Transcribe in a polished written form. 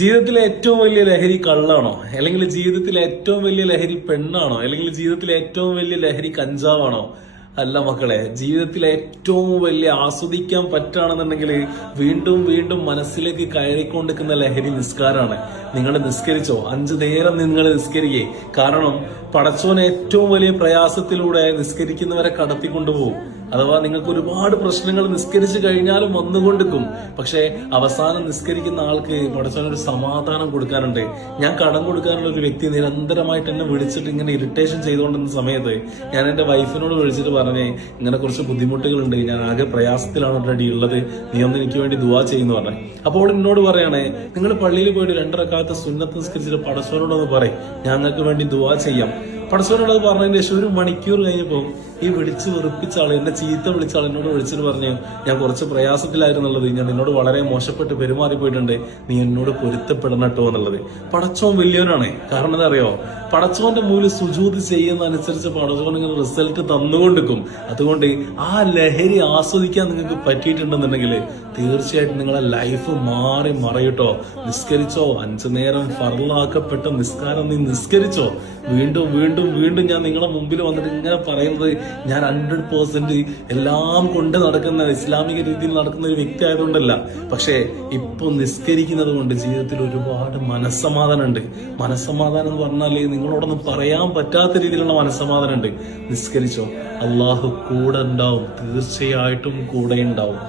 ജീവിതത്തിലെ ഏറ്റവും വലിയ ലഹരി കള്ളാണോ, അല്ലെങ്കിൽ ജീവിതത്തിലെ ഏറ്റവും വലിയ ലഹരി പെണ്ണാണോ, അല്ലെങ്കിൽ ജീവിതത്തിലെ ഏറ്റവും വലിയ ലഹരി കഞ്ചാവാണോ? അല്ല മക്കളെ, ജീവിതത്തിലെ ഏറ്റവും വലിയ ആസ്വദിക്കാൻ പറ്റുകയാണെന്നുണ്ടെങ്കിൽ വീണ്ടും വീണ്ടും മനസ്സിലേക്ക് കയറിക്കൊണ്ടിരിക്കുന്ന ലഹരി നിസ്കാരമാണ്. നിങ്ങൾ നിസ്കരിച്ചോ? 5 നേരം നിങ്ങൾ നിസ്കരിക്കേ. കാരണം പടച്ചോൻ ഏറ്റവും വലിയ പ്രയാസത്തിലൂടെ നിസ്കരിക്കുന്നവരെ കടത്തിക്കൊണ്ടുപോകും. അഥവാ നിങ്ങൾക്ക് ഒരുപാട് പ്രശ്നങ്ങൾ നിസ്കരിച്ചു കഴിഞ്ഞാലും വന്നുകൊണ്ടിരിക്കും. പക്ഷെ അവസാനം നിസ്കരിക്കുന്ന ആൾക്ക് പടച്ചോനൊരു സമാധാനം കൊടുക്കാനുണ്ട്. ഞാൻ കടം കൊടുക്കാനുള്ള ഒരു വ്യക്തി നിരന്തരമായിട്ട് എന്നെ വിളിച്ചിട്ട് ഇങ്ങനെ ഇറിറ്റേഷൻ ചെയ്തുകൊണ്ടിരുന്ന സമയത്ത് ഞാൻ എന്റെ വൈഫിനോട് വിളിച്ചിട്ട് പറഞ്ഞേ, ഇങ്ങനെ കുറച്ച് ബുദ്ധിമുട്ടുകളുണ്ട്, ഞാൻ ആകെ പ്രയാസത്തിലാണ് റെഡി ഉള്ളത്, നീ ഒന്ന് എനിക്ക് വേണ്ടി ദുആ ചെയ്യുന്നു പറഞ്ഞു. അപ്പോൾ എന്നോട് പറയണേ, നിങ്ങൾ പള്ളിയിൽ പോയിട്ട് 2 റക്അത്ത് സുന്നത്ത് നിസ്കരിച്ചിട്ട് പടച്ചോനോടൊന്ന് പറയും, ഞങ്ങൾക്ക് വേണ്ടി ദുആ ചെയ്യാം. പടച്ചോനോട് അത് പറഞ്ഞതിന് ശേഷം 1 മണിക്കൂർ കഴിഞ്ഞപ്പോൾ ഈ വിളിച്ച് വെറുപ്പിച്ച ആള്, എന്നെ ചീത്ത വിളിച്ച ആൾ എന്നോട് വിളിച്ചിട്ട് പറഞ്ഞു, ഞാൻ കുറച്ച് പ്രയാസത്തിലായിരുന്നുള്ളത്, ഞാൻ നിന്നോട് വളരെ മോശപ്പെട്ട് പെരുമാറി പോയിട്ടുണ്ട്, നീ എന്നോട് പൊരുത്തപ്പെടണം കേട്ടോ എന്നുള്ളത്. പടച്ചോൻ വലിയവനാണ്. കാരണം എന്താ അറിയോ, പടച്ചോന്റെ മുന്നിൽ സുജൂദ് ചെയ്യുന്നതനുസരിച്ച് പടച്ചോൻ ഇങ്ങനെ റിസൾട്ട് തന്നുകൊണ്ടിരിക്കും. അതുകൊണ്ട് ആ ലഹരി ആസ്വദിക്കാൻ നിങ്ങൾക്ക് പറ്റിയിട്ടുണ്ടെന്നുണ്ടെങ്കിൽ തീർച്ചയായിട്ടും നിങ്ങളെ ലൈഫ് മാറി മറയൂട്ടോ. നിസ്കരിച്ചോ, 5 നേരം ഫർളാക്കപ്പെട്ട നിസ്കാരം നീ നിസ്കരിച്ചോ. വീണ്ടും വീണ്ടും വീണ്ടും ഞാൻ നിങ്ങളുടെ മുമ്പിൽ വന്നിട്ട് ഇങ്ങനെ പറയുന്നത്, ഞാൻ 100% എല്ലാം കൊണ്ട് നടക്കുന്ന ഇസ്ലാമിക രീതിയിൽ നടക്കുന്ന ഒരു വ്യക്തി ആയതുകൊണ്ടല്ല. പക്ഷേ ഇപ്പൊ നിസ്കരിക്കുന്നത് കൊണ്ട് ജീവിതത്തിൽ ഒരുപാട് മനസ്സമാധാനം ഉണ്ട്. മനസ്സമാധാനം എന്ന് പറഞ്ഞാല് നിങ്ങളോടൊന്നും പറയാൻ പറ്റാത്ത രീതിയിലുള്ള മനസ്സമാധാനം ഉണ്ട്. നിസ്കരിച്ചോ, അള്ളാഹു കൂടെ ഉണ്ടാവും, തീർച്ചയായിട്ടും കൂടെ ഉണ്ടാവും.